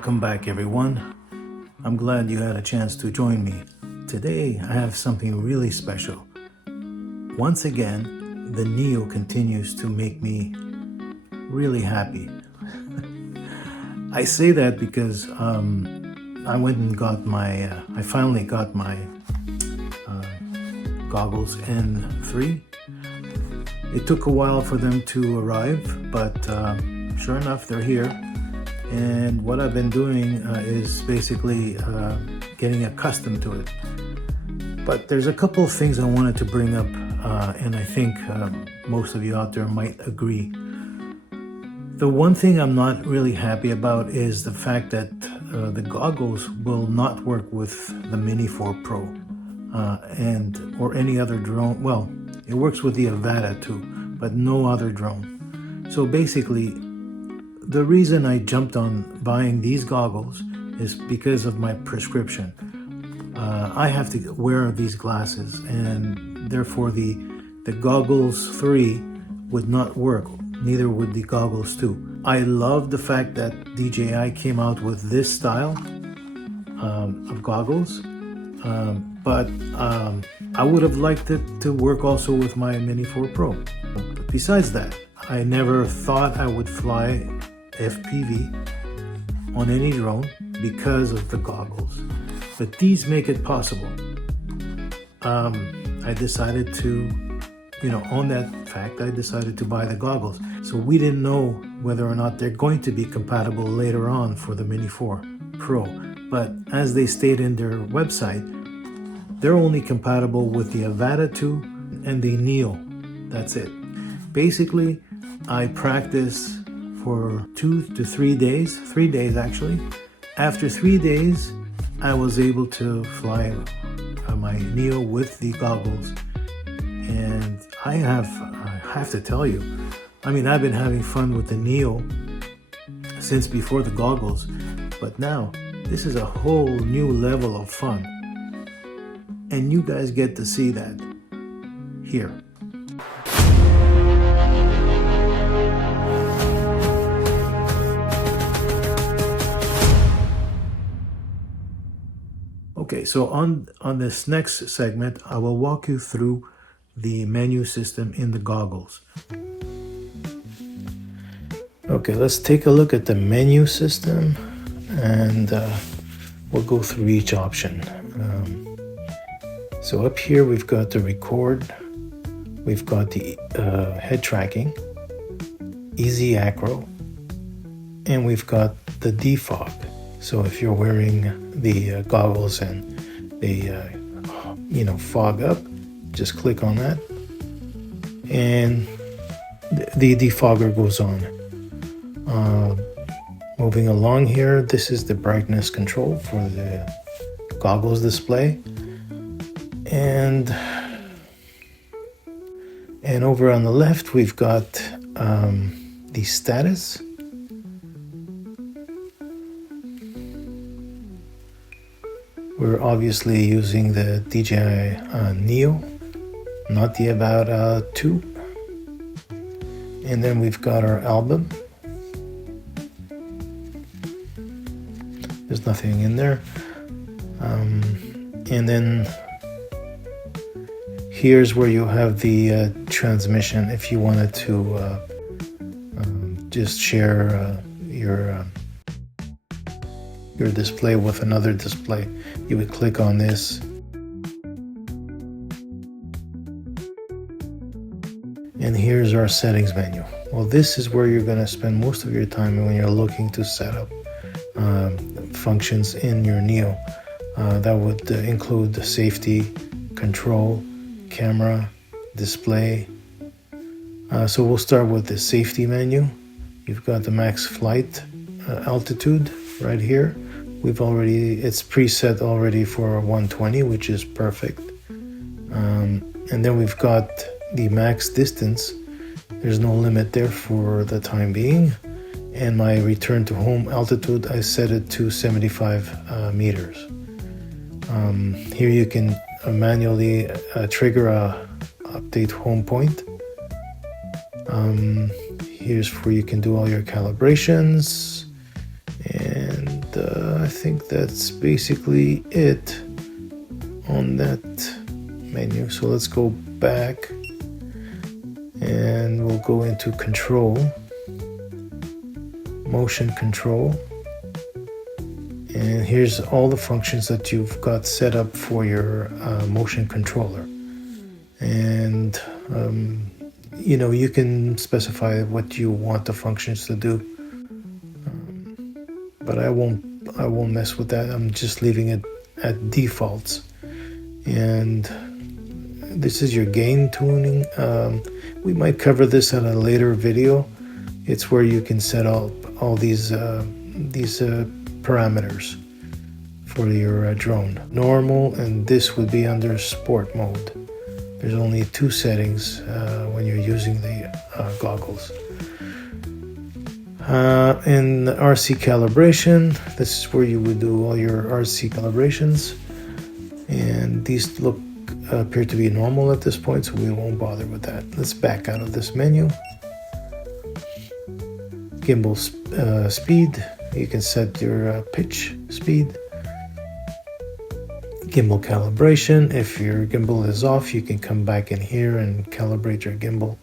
Welcome back, everyone. I'm glad you had a chance to join me. Today I have something really special. Once again, the Neo continues to make me really happy. I say that because I went and got I finally got my Goggles N3. It took a while for them to arrive, but sure enough, they're here. And what I've been doing is basically getting accustomed to it. But there's a couple of things I wanted to bring up, and I think most of you out there might agree. The one thing I'm not really happy about is the fact that the goggles will not work with the Mini 4 Pro or any other drone. Well, it works with the Avata too, but no other drone. So basically, the reason I jumped on buying these goggles is because of my prescription. I have to wear these glasses, and therefore the Goggles 3 would not work. Neither would the Goggles 2. I love the fact that DJI came out with this style of goggles, but I would have liked it to work also with my Mini 4 Pro. Besides that, I never thought I would fly FPV on any drone because of the goggles, but these make it possible. I decided to, on that fact, I decided to buy the goggles. So we didn't know whether or not they're going to be compatible later on for the Mini 4 Pro, but as they state in their website, they're only compatible with the Avata 2 and the Neo. That's it. Basically, I practiced for 2 to 3 days, 3 days actually. After 3 days, I was able to fly my Neo with the goggles. And I have to tell you, I've been having fun with the Neo since before the goggles, but now this is a whole new level of fun. And you guys get to see that here. Okay, so on this next segment, I will walk you through the menu system in the goggles. Okay, let's take a look at the menu system, and we'll go through each option. So up here we've got the record, we've got the head tracking, easy acro, and we've got the defog. So if you're wearing the goggles and they fog up, just click on that and the defogger goes on. Moving along here, this is the brightness control for the goggles display. And over on the left, we've got the status. We're obviously using the DJI Neo, not the Avata 2. And then we've got our album. There's nothing in there. And then here's where you have the transmission if you wanted to just share your display with another display. You would click on this and here's our settings menu. Well, this is where you're going to spend most of your time when you're looking to set up functions in your Neo. That would include the safety, control, camera, display. So we'll start with the safety menu. You've got the max flight altitude right here. It's preset already for 120, which is perfect. And then we've got the max distance. There's no limit there for the time being. And my return to home altitude, I set it to 75 meters. Here you can manually trigger a update home point. Here's where you can do all your calibrations, and think that's basically it on that menu. So let's go back and we'll go into control, motion control, and here's all the functions that you've got set up for your motion controller. And you know, you can specify what you want the functions to do, but I won't mess with that. I'm just leaving it at defaults. And this is your gain tuning. We might cover this in a later video. It's where you can set up all these parameters for your drone. Normal, and this would be under sport mode. There's only two settings when you're using the goggles. In RC calibration, this is where you would do all your RC calibrations. And these appear to be normal at this point, so we won't bother with that. Let's back out of this menu. Gimbal speed, you can set your pitch speed. Gimbal calibration, if your gimbal is off, you can come back in here and calibrate your gimbal.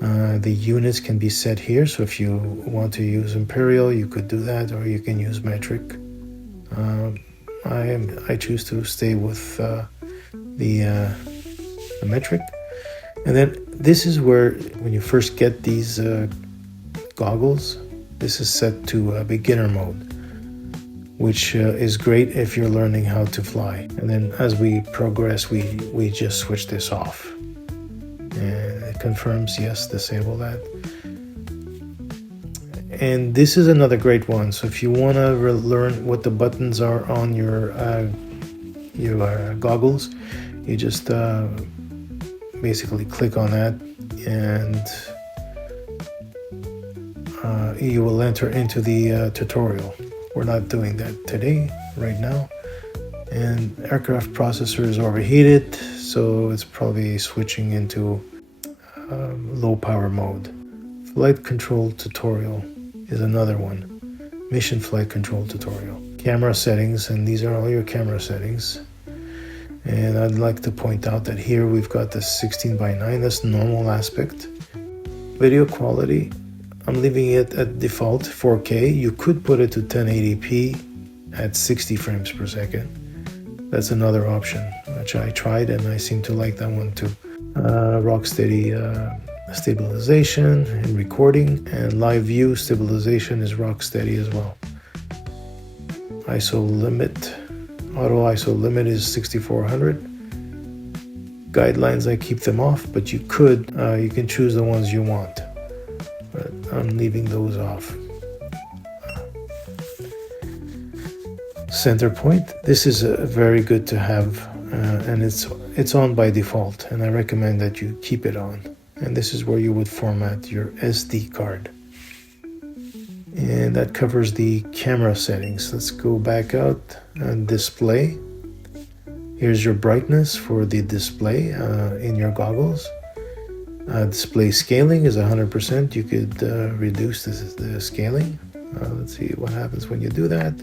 The units can be set here, so if you want to use imperial, you could do that, or you can use metric. I choose to stay with the metric. And then this is where, when you first get these goggles, this is set to beginner mode, which is great if you're learning how to fly. And then as we progress, we just switch this off. And it confirms, yes, disable that. And this is another great one. So if you want to learn what the buttons are on your goggles, you just basically click on that, and you will enter into the tutorial. We're not doing that today, right now. And aircraft processor is overheated, so it's probably switching into low power mode. Flight control tutorial is another one. Mission flight control tutorial. Camera settings, and these are all your camera settings. And I'd like to point out that here we've got the 16:9, that's normal aspect. Video quality, I'm leaving it at default 4K. You could put it to 1080p at 60 frames per second. That's another option, which I tried and I seem to like that one too. Rock steady stabilization and recording, and live view stabilization is rock steady as well. ISO limit, auto ISO limit is 6400. Guidelines, I keep them off, but you can choose the ones you want. But I'm leaving those off. Center point, this is very good to have, and it's on by default, and I recommend that you keep it on. And this is where you would format your SD card. And that covers the camera settings. Let's go back out and display. Here's your brightness for the display in your goggles. Display scaling is 100%. You could reduce the scaling. Let's see what happens when you do that.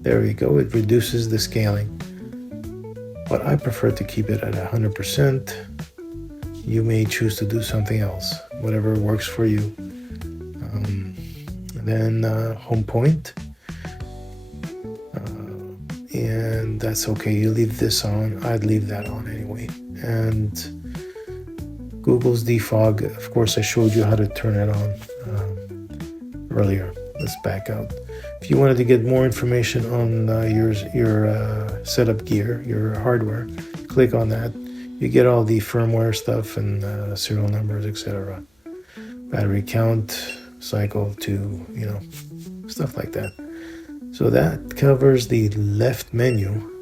There we go, it reduces the scaling. But I prefer to keep it at 100%. You may choose to do something else, whatever works for you. Then home point. And that's okay, you leave this on. I'd leave that on anyway. And Google's defog, of course I showed you how to turn it on earlier. Let's back out. If you wanted to get more information on your setup gear, your hardware, click on that. You get all the firmware stuff and serial numbers, etc. Battery count, cycle to, stuff like that. So that covers the left menu.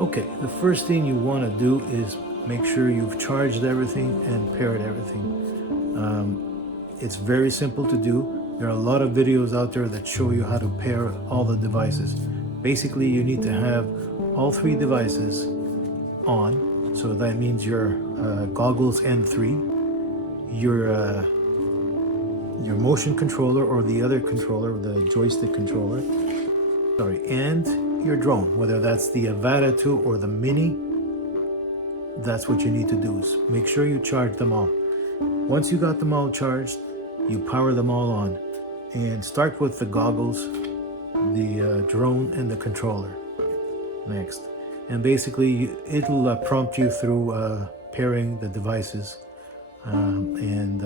Okay, the first thing you want to do is make sure you've charged everything and paired everything. It's very simple to do. There are a lot of videos out there that show you how to pair all the devices. Basically, you need to have all three devices on. So that means your Goggles N3, your motion controller or the other controller, the joystick controller, and your drone, whether that's the Avata 2 or the Mini. That's what you need to do, is make sure you charge them all. Once you got them all charged, you power them all on, and start with the goggles, the drone, and the controller next. And basically it'll prompt you through pairing the devices, and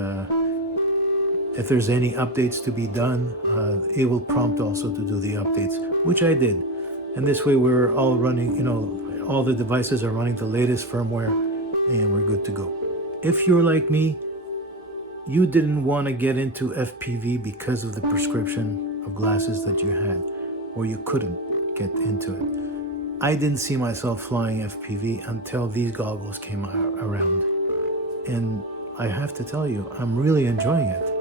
if there's any updates to be done, it will prompt also to do the updates, which I did. And this way we're all running, all the devices are running the latest firmware, and we're good to go. If you're like me, you didn't want to get into FPV because of the prescription of glasses that you had, or you couldn't get into it. I didn't see myself flying FPV until these goggles came around. And I have to tell you, I'm really enjoying it.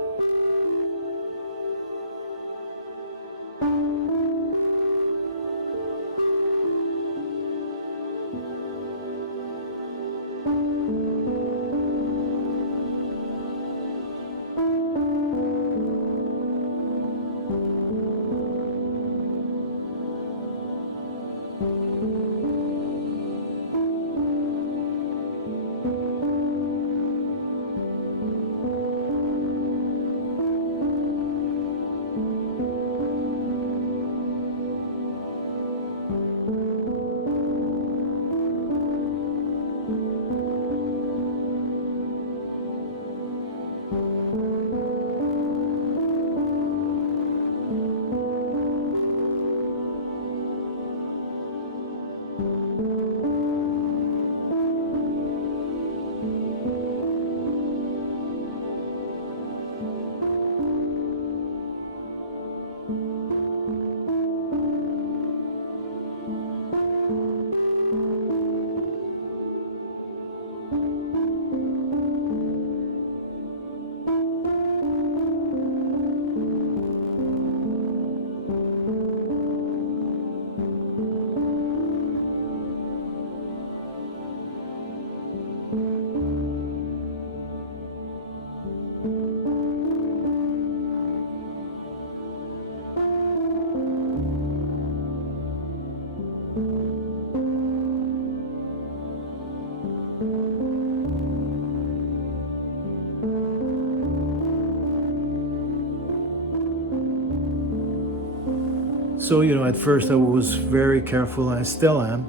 So, at first I was very careful, and I still am.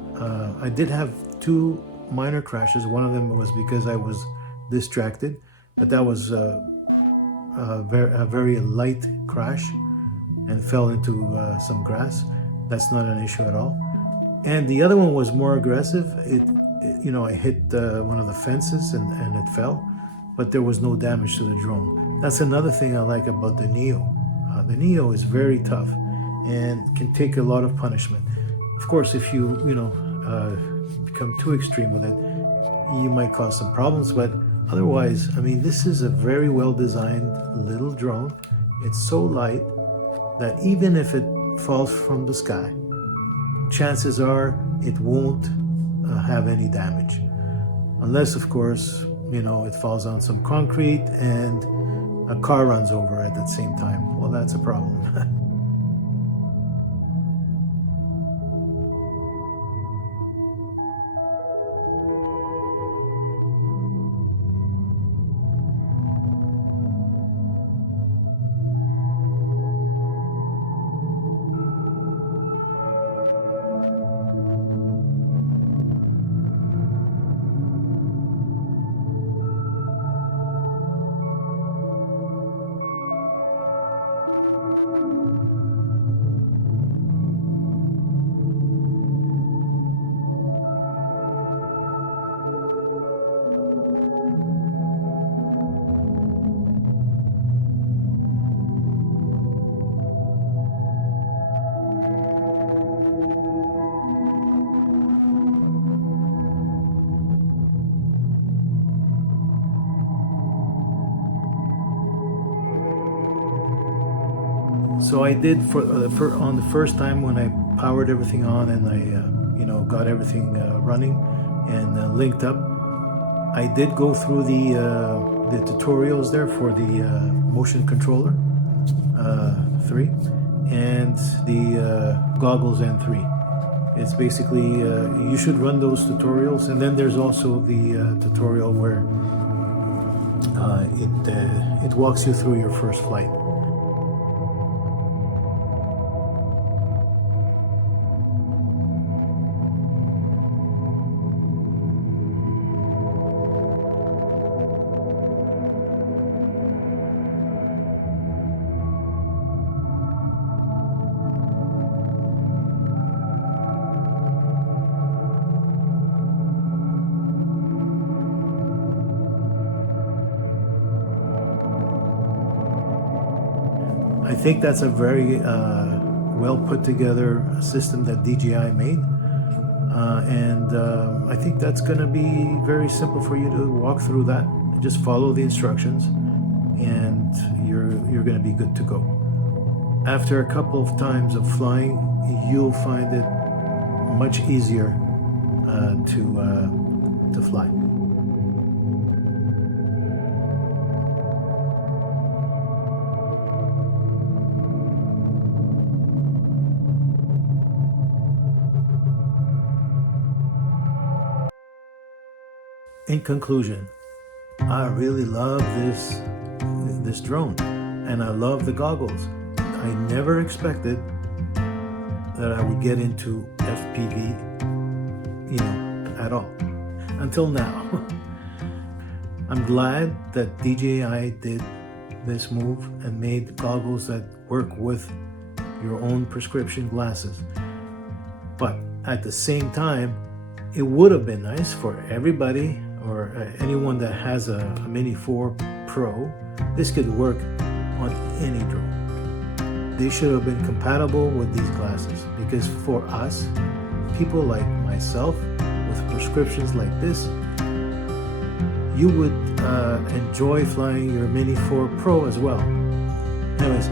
I did have two minor crashes. One of them was because I was distracted, but that was a very light crash and fell into some grass. That's not an issue at all. And the other one was more aggressive. I hit one of the fences and it fell, but there was no damage to the drone. That's another thing I like about the Neo. The Neo is very tough and can take a lot of punishment. Of course, if you become too extreme with it, you might cause some problems, but otherwise, this is a very well designed little drone. It's so light that even if it falls from the sky, chances are it won't have any damage. Unless, of course, it falls on some concrete and a car runs over it at the same time. Well, that's a problem. So I did on the first time when I powered everything on and I got everything running and linked up. I did go through the tutorials there for the motion controller 3 and the Goggles N3. It's basically, you should run those tutorials, and then there's also the tutorial where it walks you through your first flight. I think that's a very well put together system that DJI made, and I think that's going to be very simple for you to walk through that. Just follow the instructions and you're going to be good to go. After a couple of times of flying, you'll find it much easier to fly. In conclusion, I really love this drone, and I love the goggles. I never expected that I would get into FPV, at all, until now. I'm glad that DJI did this move and made goggles that work with your own prescription glasses. But at the same time, it would have been nice for everybody or anyone that has a Mini 4 Pro. This could work on any drone. They should have been compatible with these glasses, because for us, people like myself with prescriptions like this, you would enjoy flying your Mini 4 Pro as well. Anyways,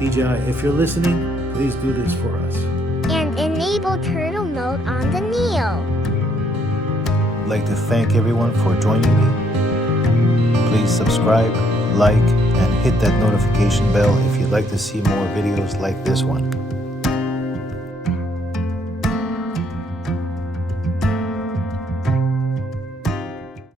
DJI, if you're listening, please do this for us. And enable turtle mode on the Neo. I'd like to thank everyone for joining me. Please subscribe, like, and hit that notification bell if you'd like to see more videos like this one.